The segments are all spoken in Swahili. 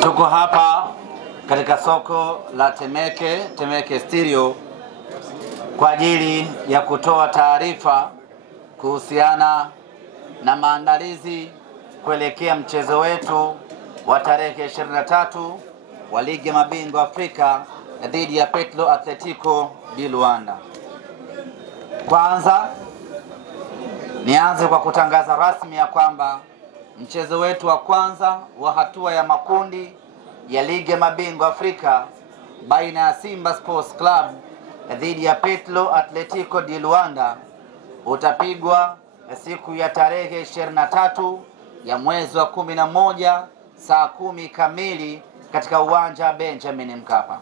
Tuko hapa katika soko la Temeke Stereo kwa ajili ya kutoa taarifa kuhusiana na maandalizi kuelekea mchezo wetu wa tarehe 23 wa ligi ya mabingwa Afrika dhidi ya Petro Atletico di Luanda. Kwanza nianze kwa kutangaza rasmi ya kwamba mchezo wetu wa kwanza wa hatua ya makundi ya ligi ya mabingwa Afrika baina ya Simba Sports Club dhidi ya Petro Atletico di Luanda utapigwa siku ya tarehe 23 ya mwezi wa 11 saa 10 kamili katika uwanja wa Benjamin Mkapa.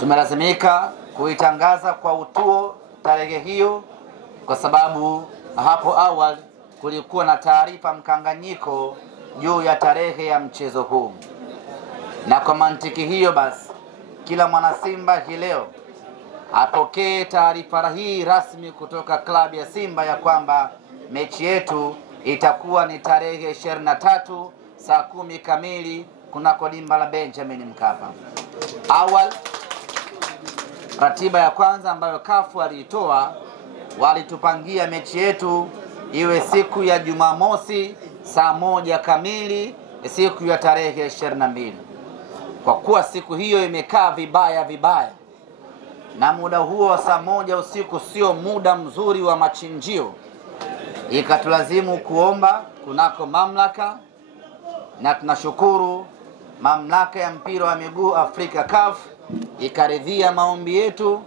Tumelazimika kuitangaza kwa utuo tarehe hiyo kwa sababu hapo awali kulikuwa na taarifa mkanganyiko juu ya tarehe ya mchezo huu. Na kwa mantiki hiyo basi, kila mwana Simba hii leo apokee taarifa hii rasmi kutoka klabu ya Simba ya kwamba mechi yetu itakuwa ni tarehe 23 saa 10 kamili kunako dimba la Benjamin Mkapa. Awali ratiba ya kwanza ambayo kafu aliitoa, walitupangia mechi yetu iwe siku ya Jumamosi saa 1 kamili siku ya tarehe 22. Kwa kuwa siku hiyo imekaa vibaya na muda huo wa saa 1 usiku sio muda mzuri wa machinjio, ikatulazimu kuomba kunako mamlaka, na tunashukuru mamlaka ya mpira wa miguu Afrika CAF ikaridhia maombi yetu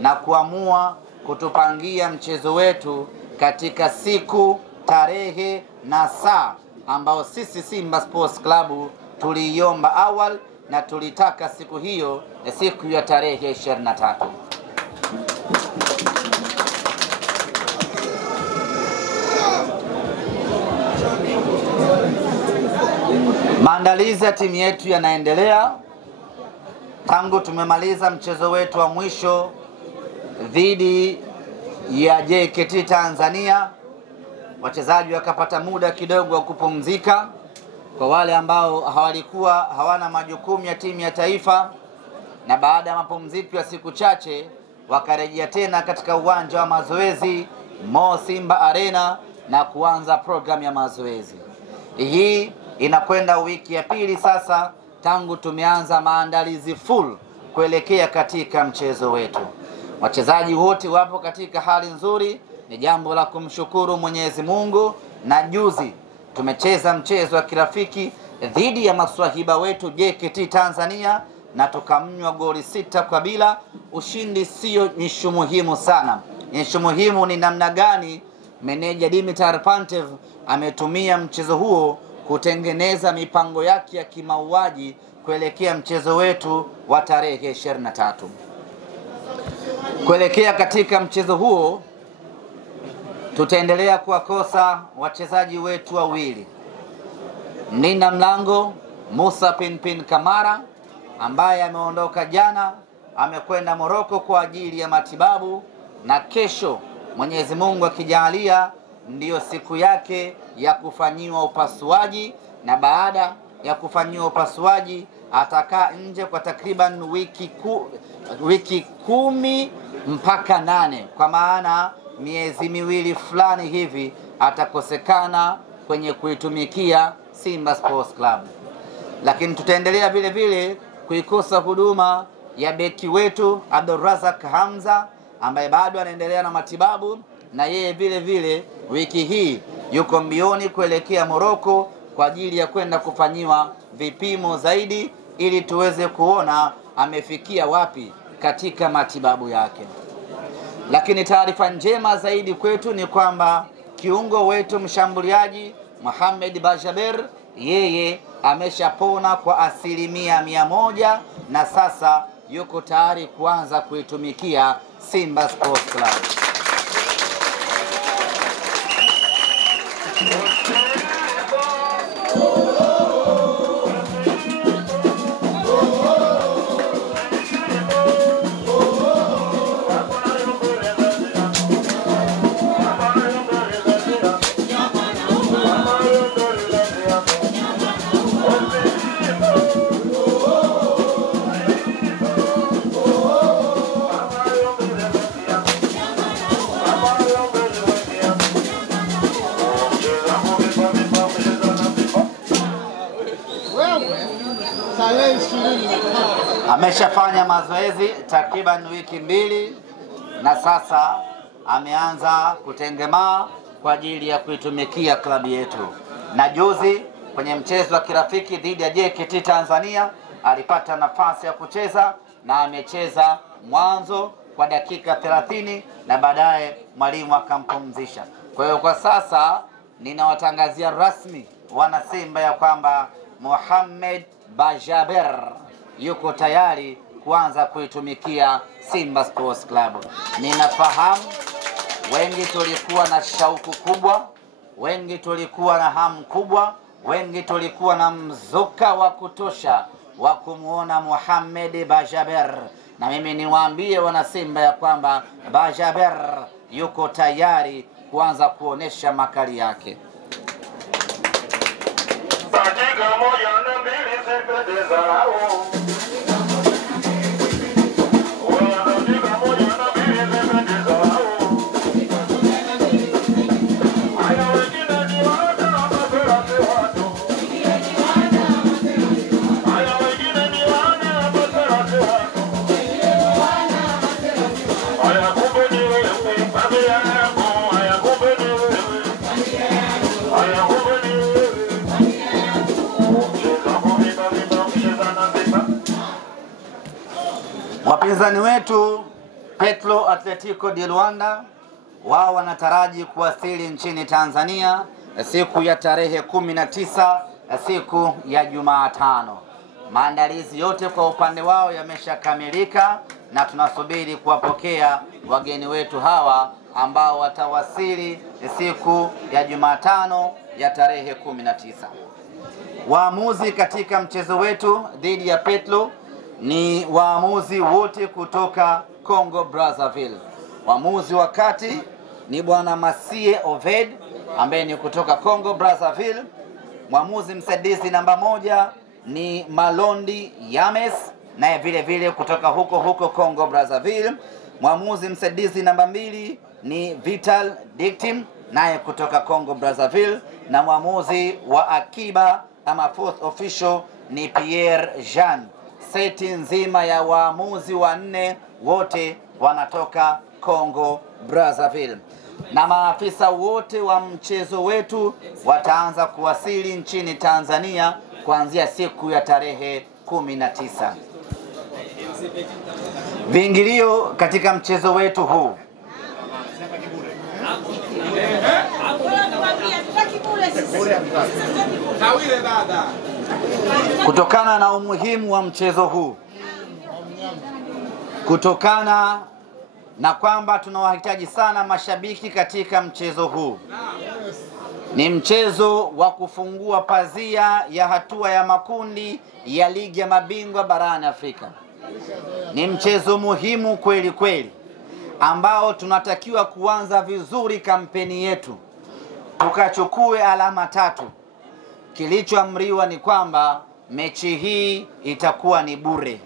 na kuamua kutupangia mchezo wetu katika siku, tarehe na saa ambao sisi Simba Sports Club tuliiomba awali, na tulitaka siku hiyo siku ya tarehe 23. Maandalizi ya timu yetu yanaendelea tangu tumemaliza mchezo wetu wa mwisho dhidi ya JKT Tanzania. Wachezaji wakapata muda kidogo wa kupumzika kwa wale ambao hawana majukumu ya timu ya taifa, na baada ya mapumziko ya siku chache wakarejea tena katika uwanja wa mazoezi Mo Simba Arena na kuanza program ya mazoezi. Hii inakwenda wiki ya pili sasa tangu tumeanza maandalizi full kuelekea katika mchezo wetu. Wachezaji wote wapo katika hali nzuri, ni jambo la kumshukuru Mwenyezi Mungu. Na juzi tumecheza mchezo wa kirafiki dhidi ya maswahiba wetu JKT Tanzania na tukamnywa goli 6-0. Ushindi sio nishu muhimu sana. Nishu muhimu ni namna gani meneja Dimitar Pantev ametumia mchezo huo kutengeneza mipango yake ya kimauaji kuelekea mchezo wetu wa tarehe 23. Kuelekea katika mchezo huo tutaendelea kuwakosa wachezaji wetu wawili. Mlinda mlango Musa Pinpin Kamara ambaye ameondoka jana, amekwenda Morocco kwa ajili ya matibabu, na kesho Mwenyezi Mungu akijalia ndiyo siku yake ya kufanyiwa upasuaji, na baada ya kufanyiwa upasuaji atakaa nje kwa takriban wiki 10 mpaka 8, kwa maana miezi miwili fulani hivi atakosekana kwenye kuitumikia Simba Sports Club. Lakini tutaendelea vile vile kuikosa huduma ya beki wetu Abdulrazak Hamza ambaye bado anaendelea na matibabu, na yeye vile vile wiki hii yuko mbioni kuelekea Morocco kwa ajili ya kwenda kufanyiwa vipimo zaidi ili tuweze kuona amefikia wapi katika matibabu yake. Lakini taarifa njema zaidi kwetu ni kwamba kiungo wetu mshambuliaji Mohamed Bajaber, yeye ameshapona kwa 100% na sasa yuko tayari kuanza kuitumikia Simba Sports Club. Ameshafanya mazoezi takriban wiki 2 na sasa ameanza kutengemaa kwa ajili ya kuitumikia klabu yetu. Na juzi kwenye mchezo wa kirafiki dhidi ya JKT Tanzania alipata nafasi ya kucheza na amecheza mwanzo kwa dakika 30 na baadaye mwalimu akampumzisha. Kwa hiyo kwa sasa ninawatangazia rasmi wana Simba ya kwamba Mohamed Bajaber yuko tayari kuanza kuitumikia Simba Sports Club. Ninafahamu wengi tulikuwa na shauku kubwa, wengi tulikuwa na hamu kubwa, wengi tulikuwa na mzuka wa kutosha wa kumuona Mohamed Bajaber, na mimi niwaambie wana Simba ya kwamba Bajaber yuko tayari kuanza kuonesha makali yake. Wapinzani wetu Petro Atletico de Luanda wao wanataraji kuwasili nchini Tanzania siku ya tarehe 19, siku ya Jumatano. Maandalizi yote kwa upande wao yameshakamilika na tunasubiri kuwapokea wageni wetu hawa ambao watawasili siku ya Jumatano ya tarehe 19. Waamuzi katika mchezo wetu dhidi ya Petro ni waamuzi wote kutoka Congo Brazzaville. Waamuzi wa kati ni bwana Masie Oved ambaye ni kutoka Congo Brazzaville. Mwamuzi msaidizi namba 1 ni Malondi Yames naye vile vile kutoka huko Congo Brazzaville. Mwamuzi msaidizi namba 2 ni Vital Dictim naye kutoka Congo Brazzaville, na mwamuzi wa akiba ama fourth official ni Pierre Jean. Seti nzima ya waamuzi 4 wote wanatoka Congo Brazzaville, na maafisa wote wa mchezo wetu wataanza kuwasili nchini Tanzania kuanzia siku ya tarehe 19. Viingilio katika mchezo wetu huu kutokana na umuhimu wa mchezo huu, kutokana na kwamba tunawahitaji sana mashabiki katika mchezo huu, ni mchezo wa kufungua pazia ya hatua ya makundi ya ligi ya mabingwa barani Afrika. Ni mchezo muhimu kweli kweli ambao tunatakiwa kuanza vizuri kampeni yetu, tukachukue alama 3. Kilichoamriwa ni kwamba mechi hii itakuwa ni bure.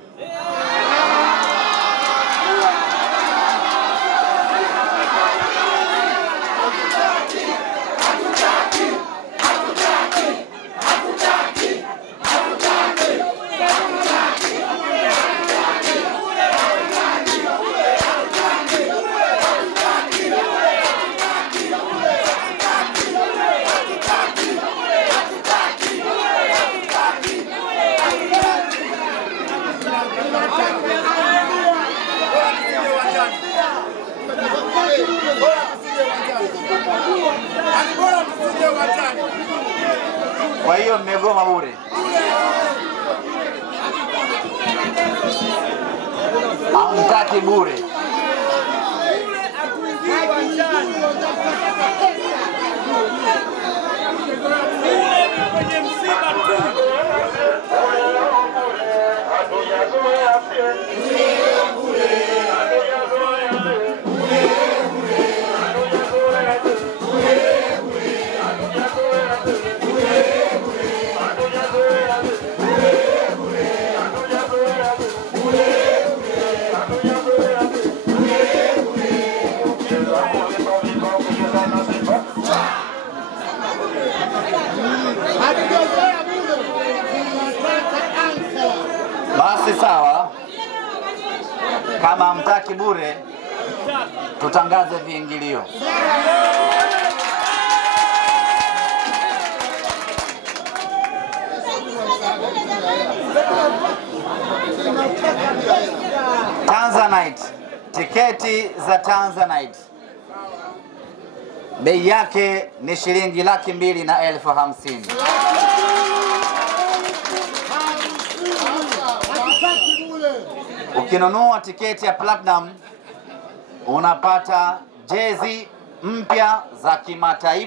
Kwa hiyo mmegoma bure. Hamtaki bure. Kwenye msiba tu. Kama hamtaki bure, tutangaze viingilio. Tanzanite, tiketi za Tanzanite bei yake ni shilingi 250,000. Ukinunua tiketi ya Platinum unapata jezi mpya za kimataifa.